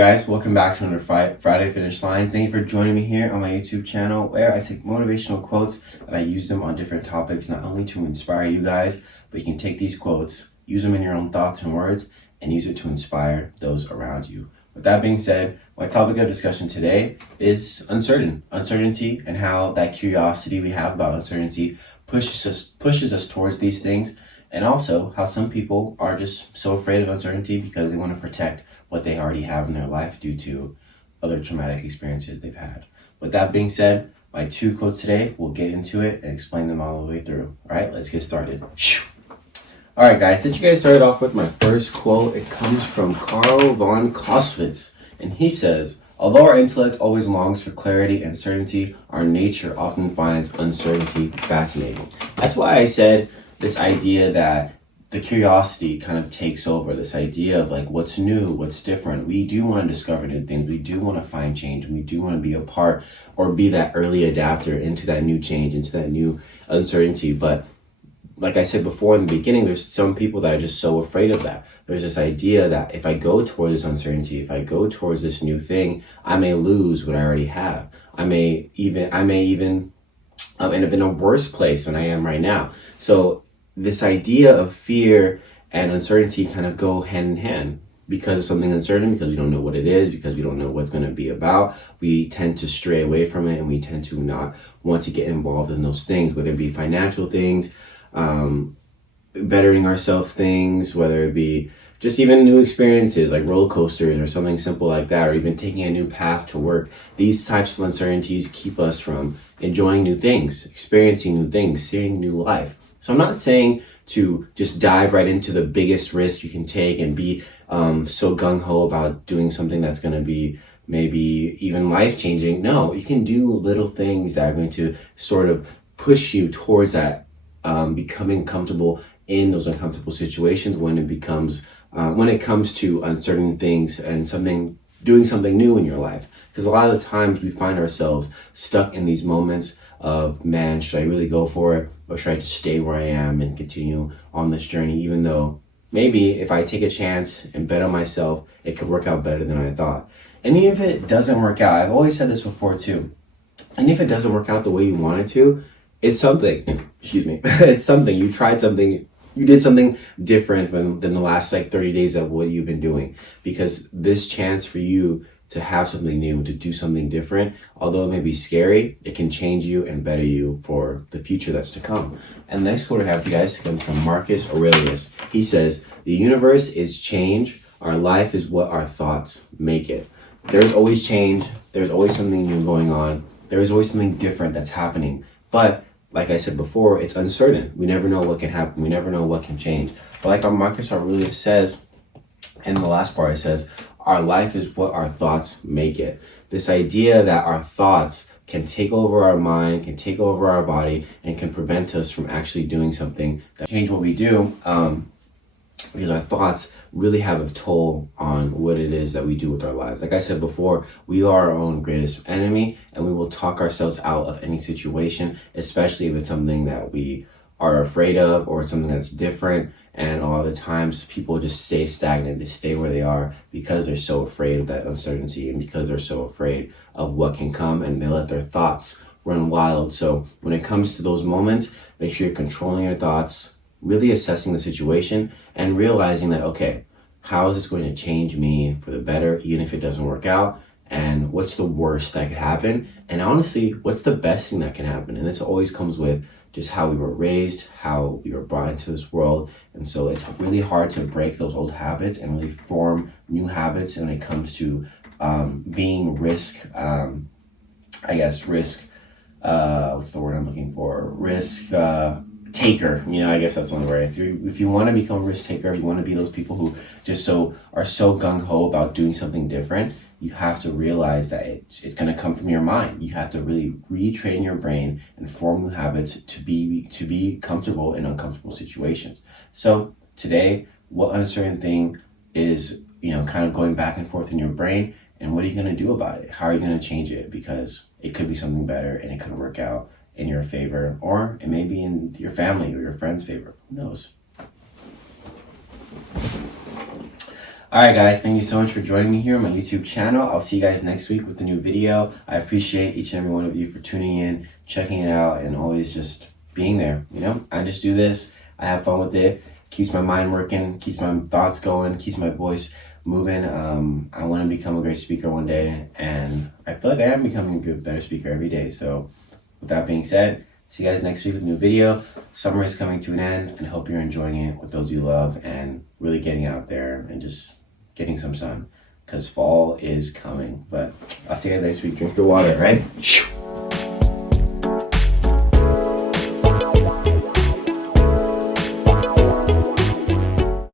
guys, welcome back to another Friday Finish Line. Thank you for joining me here on my YouTube channel where I take motivational quotes and I use them on different topics, not only to inspire you guys, but you can take these quotes, use them in your own thoughts and words, and use it to inspire those around you. With that being said, my topic of discussion today is uncertainty, and how that curiosity we have about uncertainty pushes us towards these things, and also how some people are just so afraid of uncertainty because they want to protect what they already have in their life due to other traumatic experiences they've had. With that being said, my two quotes today, we'll get into it and explain them all the way through. All right, let's get started. All right, guys, did you guys start off with my first quote? It comes from Carl von Clausewitz, and he says, "Although our intellect always longs for clarity and certainty, our nature often finds uncertainty fascinating." That's why I said this idea that the curiosity kind of takes over, this idea of like what's new, what's different. We do want to discover new things. We do want to find change. We do want to be a part or be that early adapter into that new change, into that new uncertainty. But like I said before in the beginning, there's some people that are just so afraid of that. There's this idea that if I go towards this uncertainty, if I go towards this new thing, I may lose what I already have. I may even end up in a worse place than I am right now. So this idea of fear and uncertainty kind of go hand in hand. Because of something uncertain, because we don't know what it is, because we don't know what's going to be about, we tend to stray away from it, and we tend to not want to get involved in those things, whether it be financial things, bettering ourselves things, whether it be just even new experiences like roller coasters or something simple like that, or even taking a new path to work. These types of uncertainties keep us from enjoying new things, experiencing new things, seeing new life. So I'm not saying to just dive right into the biggest risk you can take and be so gung-ho about doing something that's going to be maybe even life-changing. No, you can do little things that are going to sort of push you towards that becoming comfortable in those uncomfortable situations when it comes to uncertain things and doing something new in your life. Because a lot of the times we find ourselves stuck in these moments of, man, should I really go for it? Or should I just stay where I am and continue on this journey, even though maybe if I take a chance and bet on myself, it could work out better than I thought. And even if it doesn't work out, I've always said this before too, and if it doesn't work out the way you want it to, it's something. Excuse me. It's something. You tried something. You did something different than the last 30 days of what you've been doing. Because this chance for you to have something new, to do something different, although it may be scary, it can change you and better you for the future that's to come. And the next quote I have for you guys comes from Marcus Aurelius. He says, "The universe is change. Our life is what our thoughts make it." There's always change. There's always something new going on. There's always something different that's happening. But like I said before, it's uncertain. We never know what can happen. We never know what can change. But like our Marcus Aurelius says, in the last part, it says, our life is what our thoughts make it. This idea that our thoughts can take over our mind, can take over our body, and can prevent us from actually doing something that change what we do. Because our thoughts really have a toll on what it is that we do with our lives. Like I said before, we are our own greatest enemy, and we will talk ourselves out of any situation, especially if it's something that we are afraid of or something that's different. And a lot of the times people just stay stagnant. They stay where they are because they're so afraid of that uncertainty and because they're so afraid of what can come, and they let their thoughts run wild. So when it comes to those moments, make sure you're controlling your thoughts, really assessing the situation and realizing that, okay, how is this going to change me for the better, even if it doesn't work out? And what's the worst that could happen? And honestly, what's the best thing that can happen? And this always comes with just how we were raised, how we were brought into this world. And so it's really hard to break those old habits and really form new habits when it comes to being risk what's the word I'm looking for? Risk taker. I guess that's the only word. If you want to become a risk taker, if you want to be those people who just are so gung-ho about doing something different, you have to realize that it's going to come from your mind. You have to really retrain your brain and form new habits to be comfortable in uncomfortable situations. So today, what uncertain thing is, kind of going back and forth in your brain, and what are you going to do about it? How are you going to change it? Because it could be something better and it could work out in your favor, or it may be in your family or your friend's favor. Who knows? All right, guys, thank you so much for joining me here on my YouTube channel. I'll see you guys next week with a new video. I appreciate each and every one of you for tuning in, checking it out, and always just being there. You know, I just do this. I have fun with it. Keeps my mind working, keeps my thoughts going, keeps my voice moving. I want to become a great speaker one day, and I feel like I am becoming a good, better speaker every day. So with that being said, see you guys next week with a new video. Summer is coming to an end, and I hope you're enjoying it with those you love and really getting out there and just getting some sun, because fall is coming. But I'll see you guys next week. Drink the water, right?